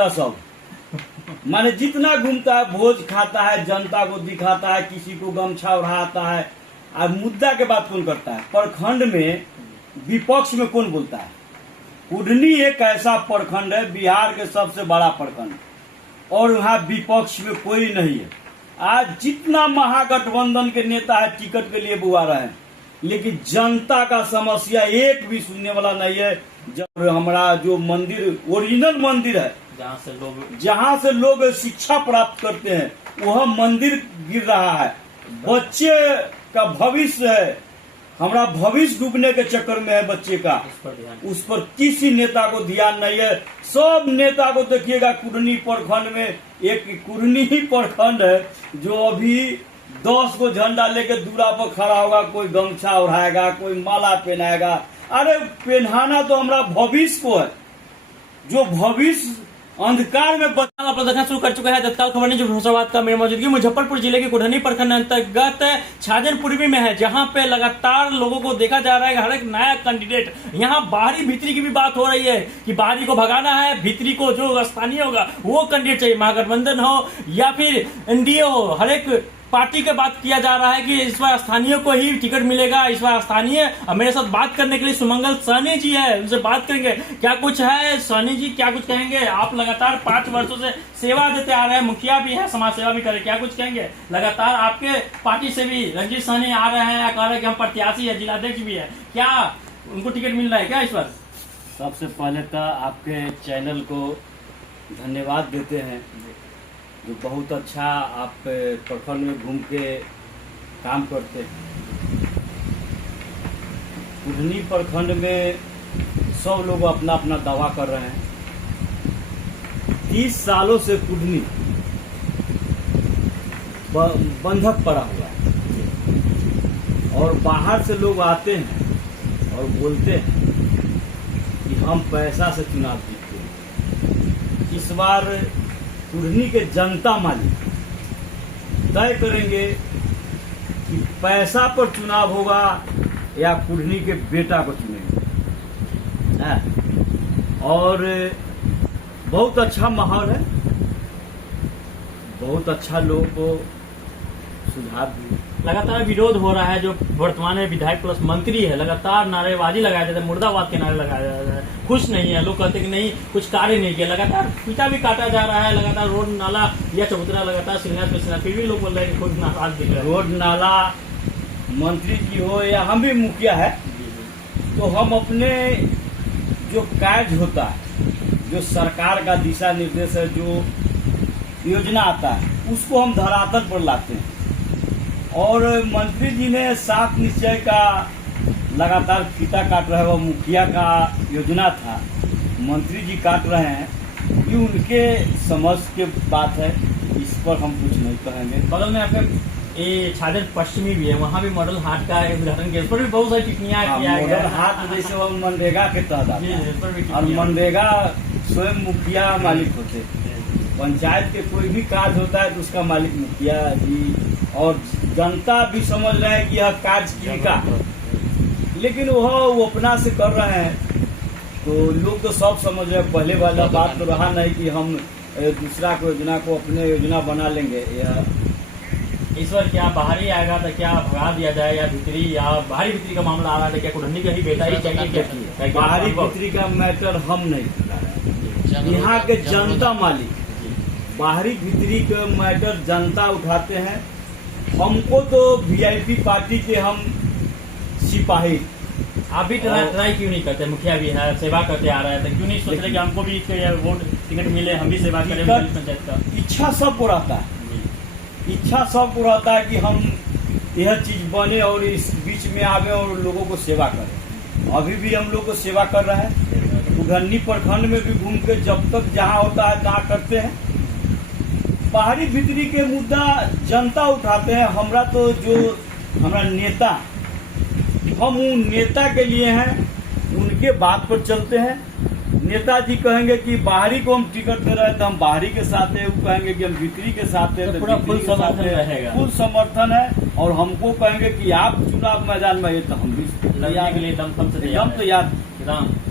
नेता सब माने जितना घूमता है भोज खाता है, जनता को दिखाता है, किसी को गमछा उड़ाता है, और मुद्दा के बात कौन करता है? प्रखंड में विपक्ष में कौन बोलता है? कुढ़नी एक ऐसा प्रखंड है, बिहार के सबसे बड़ा प्रखंड, और वहाँ विपक्ष में कोई नहीं है। आज जितना महागठबंधन के नेता है टिकट के लिए बुआ रहे हैं, लेकिन जनता का समस्या एक भी सुनने वाला नहीं है। जब हमारा जो मंदिर ओरिजिनल मंदिर है, जहाँ से लोग शिक्षा प्राप्त करते हैं, वह मंदिर गिर रहा है। बच्चे का भविष्य है, हमारा भविष्य डूबने के चक्कर में है बच्चे का, उस पर किसी नेता को ध्यान नहीं है। सब नेता को देखिएगा, कुढ़नी प्रखंड में एक कुढ़नी ही प्रखंड है जो अभी 10 को झंडा लेके दूरा पर खड़ा होगा, कोई गमछा उड़ाएगा, कोई माला पहनाएगा। अरे पहनाना तो हमारा भविष्य को है, जो भविष्य अंधकार में आपको देखना शुरू कर चुका है तत्काल खबर न्यूज़ होशंगाबाद का। मेरी मौजूदगी मुजफ्फरपुर जिले के कुढ़नी प्रखंड अंतर्गत छाजनपुरी में है, जहां पे लगातार लोगों को देखा जा रहा है कि हर एक नया कैंडिडेट, यहां बाहरी भीतरी की भी बात हो रही है कि बाहरी को भगाना है, भीतरी को जो स्थानीय होगा वो कैंडिडेट चाहिए, महागठबंधन हो या फिर एनडीए हो। हर एक पार्टी के बात किया जा रहा है कि इस बार स्थानीय को ही टिकट मिलेगा, इस बार स्थानीय। मेरे साथ बात करने के लिए सुमंगल सहनी जी है, उनसे बात करेंगे क्या कुछ है। सहनी जी क्या कुछ कहेंगे? आप लगातार 5 वर्षों से सेवा देते आ रहे हैं, मुखिया भी है, समाज सेवा भी करें, क्या कुछ कहेंगे? लगातार आपके पार्टी से भी रंजीत सहनी आ रहे हैं, कह रहे हैं कि हम प्रत्याशी है, जिलाध्यक्ष भी है, क्या उनको टिकट मिल रहा है क्या इस बार? सबसे पहले तो आपके चैनल को धन्यवाद देते हैं, जो बहुत अच्छा आप प्रखंड में घूम के काम करते हैं। कुढ़नी प्रखंड में सब लोग अपना अपना दावा कर रहे हैं। 30 सालों से कुढ़नी बंधक पड़ा हुआ है, और बाहर से लोग आते हैं और बोलते हैं कि हम पैसा से चुनाव जीतते हैं। इस बार कुढ़नी के जनता मालिक तय करेंगे कि पैसा पर चुनाव होगा या कुढ़नी के बेटा को चुनेंगे। और बहुत अच्छा माहौल है, बहुत अच्छा लोगों को सुझाव दिए। लगातार विरोध हो रहा है, जो वर्तमान में विधायक प्लस मंत्री है, लगातार नारेबाजी लगाया जाता है, मुर्दाबाद के नारे लगाया जाता है, खुश नहीं है लोग, कहते हैं कि नहीं कुछ कार्य नहीं किया। लगातार पीटा भी काटा जा रहा है, लगातार रोड नाला या चबूतरा लगातार शिलान्यास पे शिलान्यास, फिर भी लोग बोल रहे हैं कि खुद नाराज दिख रहा है। रोड नाला मंत्री जी हो या हम भी मुखिया है, तो हम अपने जो कार्य होता है, जो सरकार का दिशा निर्देश है, जो योजना आता है, उसको हम धरातल पर लाते हैं। और मंत्री जी ने साफ निश्चय का लगातार फीता काट रहे हैं, वो मुखिया का योजना था, मंत्री जी काट रहे हैं, ये उनके समझ के बात है, इस पर हम कुछ नहीं कहेंगे। बगल में आपके ये छाजन पश्चिमी भी है, वहाँ भी मॉडल हाट का उदाहरण के, उस पर भी बहुत सारी टिप्पणियां किया गया है। मॉडल हाट जैसे वो मनरेगा के तहत आता है, और मनरेगा स्वयं मुखिया मालिक होते हैं। पंचायत के कोई भी कार्य होता है तो उसका मालिक मुखिया जी, और जनता भी समझ रहे हैं कि यह कार्य किनका, लेकिन वो अपना से कर रहे हैं, तो लोग तो सब समझ रहे हैं। पहले वाला बात तो रहा नहीं कि हम दूसरा को योजना को अपने योजना बना लेंगे। इस बार क्या बाहरी आएगा तो क्या भगा दिया जाए, या भीतरी, या बाहरी भीतरी का मामला आ रहा है, क्या कुढ़नी का ही बेटा ही चाहिए? क्या बाहरी भीतरी का मैटर हम नहीं बता रहे, यहाँ के जनता मालिक बाहरी भीतरी का मैटर जनता उठाते हैं। हमको तो वीआईपी पार्टी के हम सिपाही। आप भी ट्राई क्यों नहीं करते? मुखिया भी है, सेवा करते आ रहा है, तो क्यों नहीं सोच रहे कि हमको भी वोट टिकट मिले, हम भी सेवा करें पंचायत का? इच्छा सबको रहता है, इच्छा सबको रहता है कि हम यह चीज बने और इस बीच में आवे और लोगों को सेवा करें। अभी भी हम लोग को सेवा कर रहे हैं। कुढ़नी प्रखंड में भी घूम के जब तक जहाँ होता है तहाँ करते हैं। बाहरी भीतरी के मुद्दा जनता उठाते हैं। हमरा तो जो हमारा नेता, हम उन नेता के लिए हैं, उनके बात पर चलते हैं। नेताजी कहेंगे कि बाहरी को हम टिकट दे रहे हैं तो हम बाहरी के साथ है, वो कहेंगे कि हम भीतरी के साथ है, तो पूरा फुल समर्थन रहेगा, फुल समर्थन है। और हमको कहेंगे कि आप चुनाव मैदान में है तो हम भी लड़ने के लिए दम तैयार।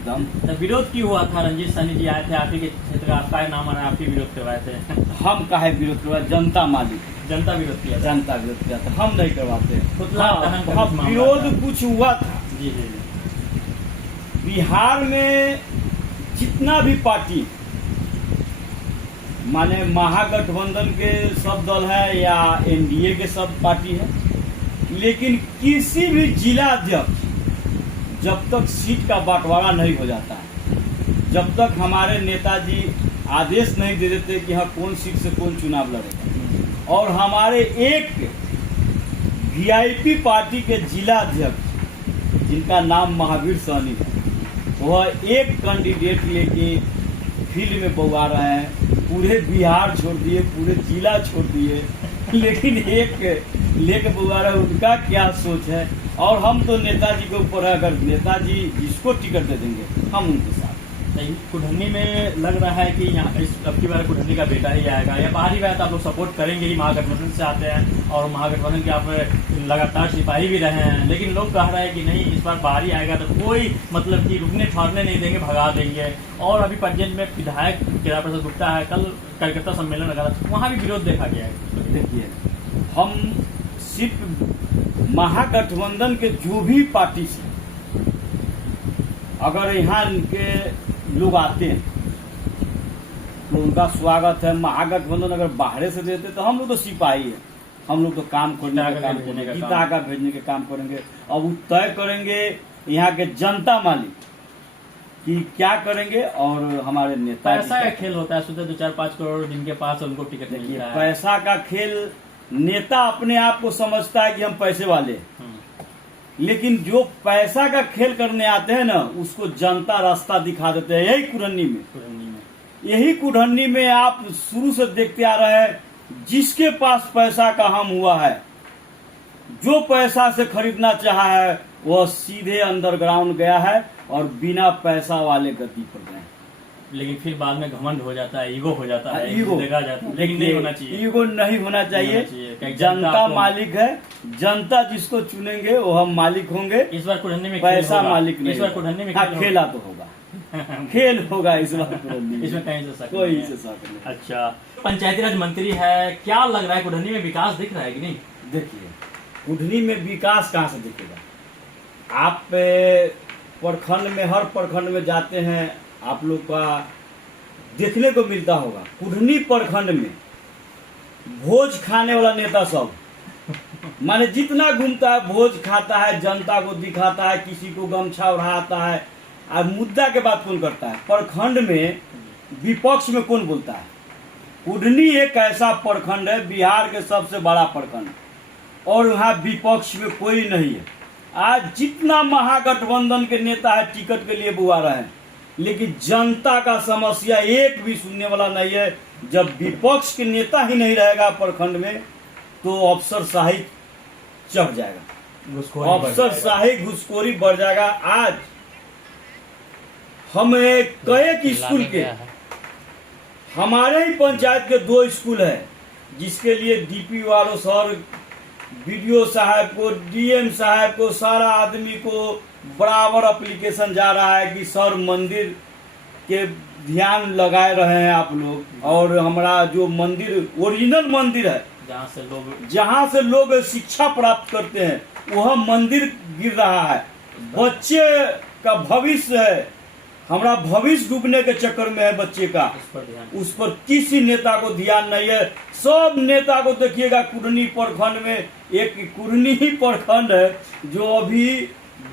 एकदम। तो विरोध क्यों हुआ था? रंजीत साहनी जी आए थे, आप ही के क्षेत्र का, आपका नाम आ रहा है, आप ही विरोध करवाए थे। हम काहे विरोध करवा, जनता मालिक, जनता विरोध किया था। जनता विरोध किया था, हम नहीं करवाते। पुतला दहन का हाँ, कुछ मामला विरोध था। कुछ हुआ था। जी जी जी। बिहार में जितना भी पार्टी, माने महागठबंधन के सब दल है या एनडीए के सब पार्टी है, लेकिन किसी भी जिला अध्यक्ष जब तक सीट का बंटवारा नहीं हो जाता है, जब तक हमारे नेताजी आदेश नहीं दे देते कि हाँ कौन सीट से कौन चुनाव लड़ेगा, और हमारे एक वीआईपी पार्टी के जिला अध्यक्ष जिनका नाम महावीर सहनी है, वह एक कैंडिडेट लेके फील्ड में बौआ रहे हैं, पूरे बिहार छोड़ दिए, पूरे जिला छोड़ दिए, लेकिन एक लेके बौआ रहे, उनका क्या सोच है। और हम तो नेताजी के ऊपर है, अगर नेताजी जिसको टिकट दे देंगे हम उनके साथ। नहीं, कुढ़नी में लग रहा है कि यहाँ अब की बार कुढ़नी का बेटा ही आएगा, या बाहरी बात आप लोग सपोर्ट करेंगे ही, महागठबंधन से आते हैं और महागठबंधन के आप लगातार सिपाही भी रहे हैं, लेकिन लोग कह रहे हैं कि नहीं इस बार बाहरी आएगा तो कोई मतलब कि रुकने ठहरने नहीं देंगे, भगा देंगे। और अभी पंचायत में विधायक केदार प्रसाद गुप्ता है, कल कलकत्ता सम्मेलन लगा था, वहाँ भी विरोध देखा गया है। देखिए, हम सिर्फ महागठबंधन के जो भी पार्टी से अगर यहाँ के लोग आते हैं तो उनका स्वागत है। महागठबंधन अगर बाहर से देते तो हम लोग तो सिपाही है, हम लोग तो काम करने का काम करेंगे, जिता का भेजने के काम करेंगे। अब वो तय करेंगे यहाँ के जनता मालिक कि क्या करेंगे, और हमारे नेता। पैसा का खेल होता है, सोचे 2-4-5 करोड़ जिनके पास उनको टिकट नहीं मिलता है। पैसा का खेल, नेता अपने आप को समझता है कि हम पैसे वाले, लेकिन जो पैसा का खेल करने आते हैं ना, उसको जनता रास्ता दिखा देते हैं। यही कुढ़नी में आप शुरू से देखते आ रहे हैं, जिसके पास पैसा का हम हुआ है, जो पैसा से खरीदना चाहा है, वह सीधे अंडरग्राउंड गया है और बिना पैसा वाले गद्दी पर गए। लेकिन फिर बाद में घमंड हो जाता है, ईगो हो जाता है, ईगो देखा जाता है, लेकिन नहीं होना चाहिए। ईगो नहीं होना चाहिए। जनता मालिक है, जनता जिसको चुनेंगे वो हम मालिक होंगे। इस बार कुढ़नी में पैसा मालिक नहीं, इस बार कुढ़नी में खेला तो होगा खेल होगा इस बार कुढ़नी, इसमें कहीं से शक कोई नहीं से है। शक नहीं। अच्छा, पंचायती राज मंत्री है, क्या लग रहा है कुढ़नी में विकास दिख रहा है कि नहीं? देखिए, कुढ़नी में विकास कहाँ से दिखेगा? आप प्रखंड में, हर प्रखंड में जाते हैं, आप लोग का देखने को मिलता होगा, कुढ़नी प्रखंड में भोज खाने वाला नेता सब माने जितना घूमता है भोज खाता है, जनता को दिखाता है, किसी को गमछा उड़ाता है, और मुद्दा के बात कौन करता है? प्रखंड में विपक्ष में कौन बोलता है? कुढ़नी एक ऐसा प्रखंड है, बिहार के सबसे बड़ा प्रखंड, और वहाँ विपक्ष में कोई नहीं है। आज जितना महागठबंधन के नेता है टिकट के लिए बुआ रहे हैं, लेकिन जनता का समस्या एक भी सुनने वाला नहीं है। जब विपक्ष के नेता ही नहीं रहेगा प्रखंड में, तो अफसरशाही चढ़ जाएगा, अफसरशाही घुसखोरी बढ़ जाएगा। आज हम कई स्कूल के, हमारे ही पंचायत के 2 स्कूल है, जिसके लिए डीपी वालों सर, बीडीओ साहब को, डीएम साहब को, सारा आदमी को बराबर एप्लीकेशन जा रहा है कि सर मंदिर के ध्यान लगाए रहे हैं आप लोग, और हमारा जो मंदिर ओरिजिनल मंदिर है, जहाँ से लोग शिक्षा प्राप्त करते हैं, वह मंदिर गिर रहा है। बच्चे का भविष्य है, हमारा भविष्य डूबने के चक्कर में है बच्चे का, उस पर किसी नेता को ध्यान नहीं है। सब नेता को देखिएगा, कुढ़नी प्रखंड में एक कुढ़नी ही प्रखंड है जो अभी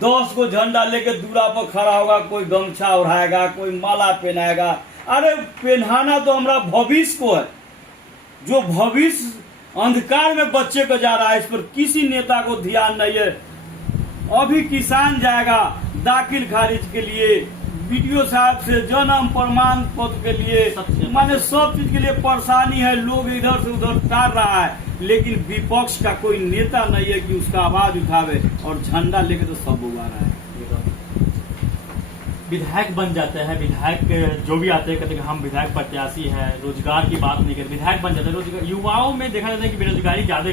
10 को झंडा लेके दूरा पर खड़ा होगा, कोई गमछा उड़ाएगा, कोई माला पहनाएगा। अरे पहनाना तो हमारा भविष्य को है, जो भविष्य अंधकार में बच्चे को जा रहा है, इस पर किसी नेता को ध्यान नहीं है। अभी किसान जाएगा दाखिल खारिज के लिए, बीडीओ साहब से जन्म प्रमाण पत्र के लिए, माने सब चीज के लिए परेशानी है, लोग इधर से उधर टार रहा है, लेकिन विपक्ष का कोई नेता नहीं है कि उसका आवाज उठावे, और झंडा लेके तो सब उगा रहा है। विधायक बन जाते हैं, विधायक जो भी आते हैं कहते हैं हम विधायक प्रत्याशी है, रोजगार की बात नहीं करते, विधायक बन जाते हैं। युवाओं में देखा जाता है कि बेरोजगारी ज्यादा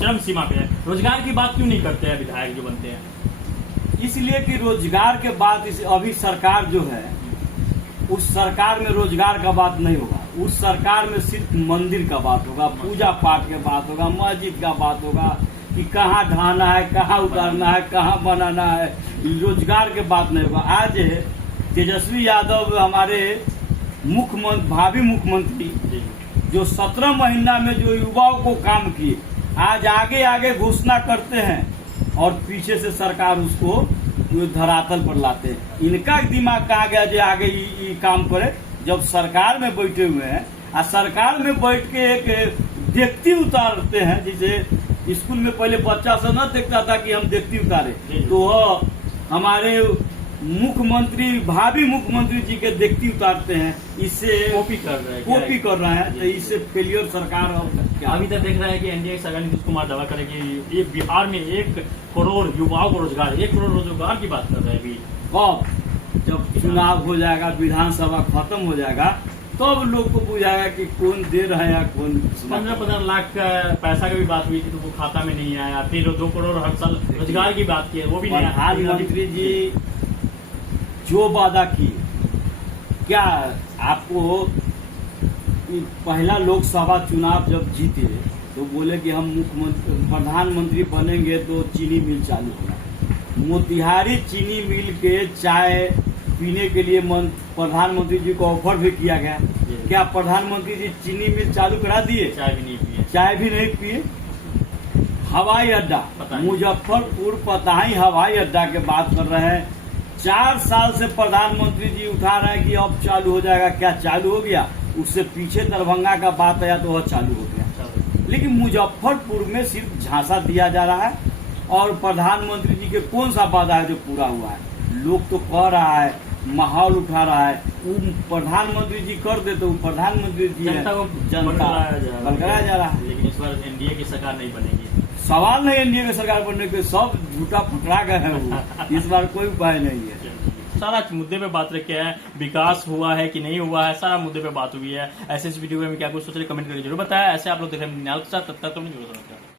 चरम सीमा पे है, रोजगार की बात क्यों नहीं करते हैं विधायक जो बनते हैं? इसलिए कि रोजगार के बाद अभी सरकार जो है, उस सरकार में रोजगार का बात नहीं होगा। उस सरकार में सिर्फ मंदिर का बात होगा, पूजा पाठ के बात होगा, मस्जिद का बात होगा कि कहाँ ढहाना है, कहाँ उतारना है, कहाँ बनाना है। रोजगार के बात नहीं होगा। आज तेजस्वी यादव हमारे भावी मुख्यमंत्री जो 17 महीना में जो युवाओं को काम किए, आज आगे आगे घोषणा करते हैं और पीछे से सरकार उसको धरातल पर लाते हैं। इनका दिमाग कहाँ गया जो आगे ये काम करे, जब सरकार में बैठे हुए हैं। और सरकार में बैठ के एक देखती उतारते हैं। जैसे स्कूल में पहले बच्चा सब न देखता था कि हम देखती उतारे, तो वह हमारे मुख्यमंत्री भावी मुख्यमंत्री जी के देखती उतारते हैं। इससे कॉपी कर रहे हैं। तो इससे फेलियर सरकार अभी तक देख रहे हैं कि एनडीए सरकार नीतीश कुमार दावा करे कि ये बिहार में 1 करोड़ युवाओं को रोजगार, 1 करोड़ रोजगार की बात कर रहे हैं। अभी कब जब चुनाव हो जाएगा, विधानसभा खत्म हो जाएगा, तब लोग को बुझाएगा कि कौन दे रहा है या कौन। 15 लाख का पैसा की भी बात हुई थी तो वो खाता में नहीं आया। फिर 2 करोड़ हर साल रोजगार की बात की है, वो भी नहीं। प्रधानमंत्री जी जो वादा किए, क्या आपको पहला लोकसभा चुनाव जब जीते तो बोले कि हम प्रधानमंत्री बनेंगे तो चीनी मिल चालू होगा। मोतिहारी चीनी मिल के चाय पीने के लिए प्रधानमंत्री जी को ऑफर भी किया गया। क्या प्रधानमंत्री जी चीनी मिल चालू करा दिए? चाय भी नहीं पिए। हवाई अड्डा मुजफ्फरपुर पताही हवाई अड्डा के बात कर रहे हैं। 4 साल से प्रधानमंत्री जी उठा रहे हैं कि अब चालू हो जाएगा। क्या चालू हो गया? उससे पीछे दरभंगा का बात आया तो वह चालू हो गया। लेकिन मुजफ्फरपुर में सिर्फ झांसा दिया जा रहा है और प्रधानमंत्री जी के कौन सा वादा है जो पूरा हुआ है? लोग तो कह रहा है, माहौल उठा रहा है। वो प्रधानमंत्री जी कर दे तो प्रधानमंत्री जी जनता बरकरार जा रहा है। लेकिन इस बार एनडीए की सरकार नहीं बनेगी। सवाल नहीं एनडीए की सरकार बनने के, सब झूठा पकड़ा गए हैं वो। इस बार कोई उपाय नहीं है। सारा मुद्दे पे बात रखे है, विकास हुआ है कि नहीं हुआ है, सारा मुद्दे पे बात हुई है। ऐसे इस वीडियो में क्या कुछ सोच रहे कमेंट करके जरूर बताया। ऐसे आप लोग देख रहे हैं तब तक तो नहीं।